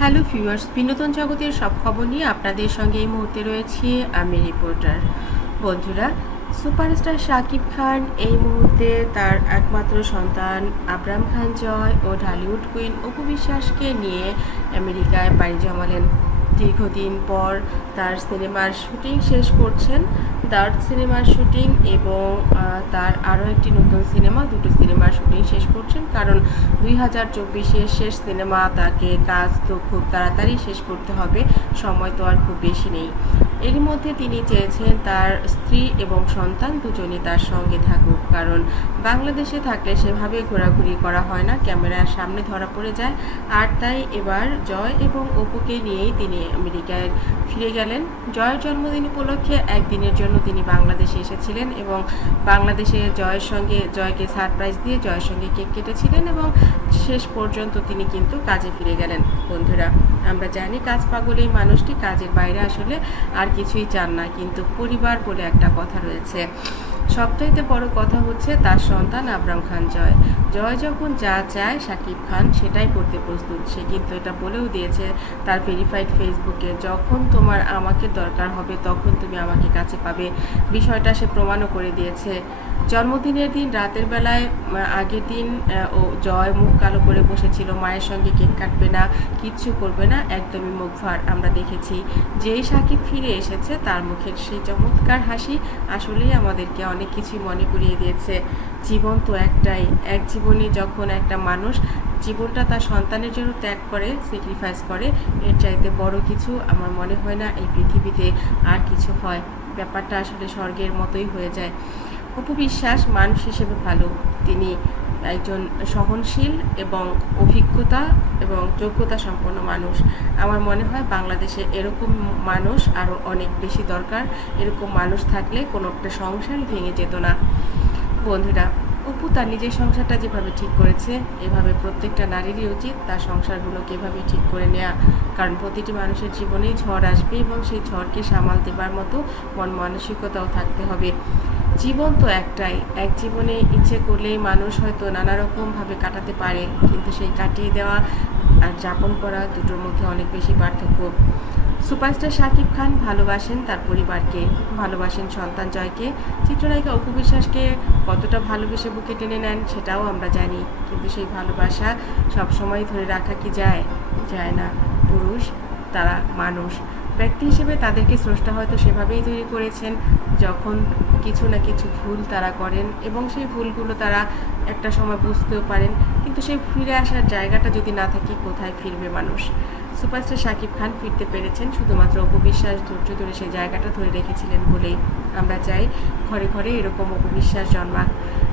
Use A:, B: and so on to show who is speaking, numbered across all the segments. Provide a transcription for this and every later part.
A: Hello ফিউয়ার্স বিনোদন জগতের সব খবর নিয়ে আপনাদের সঙ্গে এই মুহূর্তে রয়েছি আমি রিপোর্টার বন্ধুরা সুপারস্টার শাকিব খান এই মুহূর্তে তার একমাত্র সন্তান আবরাম খান জয় ও ঢালিউড কুইন অপু বিশ্বাসকে নিয়ে আমেরিকায় পাড়ি জমালেন। দীর্ঘদিন পর তার সিনেমার শুটিং শেষ করছেন। দার্ড সিনেমার শুটিং এবং তার আরও একটি নতুন সিনেমা, দুটো সিনেমার শুটিং শেষ করছেন। কারণ দুই হাজার চব্বিশের শেষ সিনেমা তাকে কাজ তো খুব তাড়াতাড়ি শেষ করতে হবে। সময় তো আর খুব বেশি নেই। এরই মধ্যে তিনি চেয়েছেন তার স্ত্রী এবং সন্তান দুজনই তার সঙ্গে থাকুক, কারণ বাংলাদেশে থাকলে সেভাবে ঘোরাঘুরি করা হয় না ক্যামেরার সামনে ধরা পড়ে যায়। আর তাই এবার জয় এবং অপুকে নিয়েই তিনি আমেরিকায় ফিরে গেলেন। জয়ের জন্মদিন উপলক্ষে একদিনের জন্য তিনি বাংলাদেশে এসেছিলেন এবং বাংলাদেশে জয়ের সঙ্গে, জয়কে সারপ্রাইজ দিয়ে জয়ের সঙ্গে কেক কেটেছিলেন এবং শেষ পর্যন্ত তিনি কিন্তু কাজে ফিরে গেলেন। বন্ধুরা, আমরা জানি কাজ পাগল এই মানুষটি কাজের বাইরে আসলে আর কিছুই চান না, কিন্তু পরিবার বলে একটা কথা রয়েছে। সবচাইতে বড় কথা হচ্ছে তার সন্তান আবরাম খান জয়। জয় যখন যা চায় শাকিব খান সেটাই করতে প্রস্তুত। সে কিন্তু এটা বলেও দিয়েছে তার ভেরিফাইড ফেসবুকে যখন তোমার আমাকে দরকার হবে, তখন তুমি আমাকে কাছে পাবে। বিষয়টা সে প্রমাণও করে দিয়েছে। জন্মদিনের দিন রাতের বেলায় আগের দিন ও জয় মুখ কালো করে বসেছিল, মায়ের সঙ্গে কেক কাটবে না, কিচ্ছু করবে না, একদমই মুখ ভার। আমরা দেখেছি যেই সাকিব ফিরে এসেছে, তার মুখের সেই চমৎকার হাসি আসলেই আমাদেরকে অনেক কিছুই মনে করিয়ে দিয়েছে। জীবন তো একটাই, এক জীবনে যখন একটা মানুষ জীবনটা তার সন্তানের জন্য ত্যাগ করে স্যাক্রিফাইস করে, এর চাইতে বড় কিছু আমার মনে হয় না এই পৃথিবীতে আর কিছু হয়। ব্যাপারটা আসলে স্বর্গের মতোই হয়ে যায়। অপু বিশ্বাস মানুষ হিসেবে ভালো। তিনি একজন সহনশীল এবং অভিজ্ঞতা এবং যোগ্যতা সম্পন্ন মানুষ। আমার মনে হয় বাংলাদেশে এরকম মানুষ আরও অনেক বেশি দরকার। এরকম মানুষ থাকলে কোনো একটা সংসারই ভেঙে যেত না। বন্ধুরা অপু তার নিজের সংসারটা যেভাবে ঠিক করেছে, এভাবে প্রত্যেকটা নারীরই উচিত তার সংসারগুলোকে এভাবে ঠিক করে নেওয়া কারণ প্রতিটি মানুষের জীবনেই ঝড় আসবে এবং সেই ঝড়কে সামাল দেবার মতো মন মানসিকতাও থাকতে হবে। জীবন তো একটাই, এক জীবনে ইচ্ছে করলেই মানুষ হয়তো নানা রকমভাবে কাটাতে পারে, কিন্তু সেই কাটিয়ে দেওয়া আর যাপন করা দুটোর মধ্যে অনেক বেশি পার্থক্য। সুপারস্টার শাকিব খান ভালোবাসেন তার পরিবারকে, ভালোবাসেন সন্তান জয়কে। চিত্রনায়িকা অপু বিশ্বাসকে কতটা ভালোবেসে বুকে টেনে নেন সেটাও আমরা জানি, কিন্তু সেই ভালোবাসা সবসময় ধরে রাখা কি যায়? যায় না। পুরুষ, তারা মানুষ। ব্যক্তি হিসেবে তাদেরকে স্রষ্টা হয়তো সেভাবেই তৈরি করেছেন, যখন কিছু না কিছু ভুল তারা করেন এবং সেই ভুলগুলো তারা একটা সময় বুঝতেও পারেন। কিন্তু সেই ফিরে আসার জায়গাটা যদি না থাকে, কোথায় ফিরবে মানুষ? সুপারস্টার শাকিব খান ফিরতে পেরেছেন, শুধুমাত্র অপবিশ্বাস, ধৈর্য ধরে সেই জায়গাটা ধরে রেখেছিলেন বলেই আমরা চাই ঘরে ঘরে এরকম অপবিশ্বাস জন্মাক।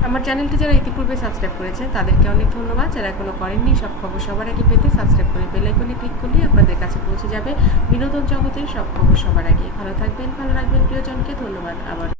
A: আমার চ্যানেলটি যারা ইতিপূর্বে সাবস্ক্রাইব করেছেন, তাদেরকে অনেক ধন্যবাদ। যারা এখনও করেননি, সব খবর সবার আগে পেতে সাবস্ক্রাইব করে বেল আইকনে ক্লিক করলেই আপনাদের কাছে পৌঁছে যাবে বিনোদন জগতের সব খবর সবার আগে। ভালো থাকবেন, ভালো রাখবেন, প্রিয়জনকে ধন্যবাদ। আবার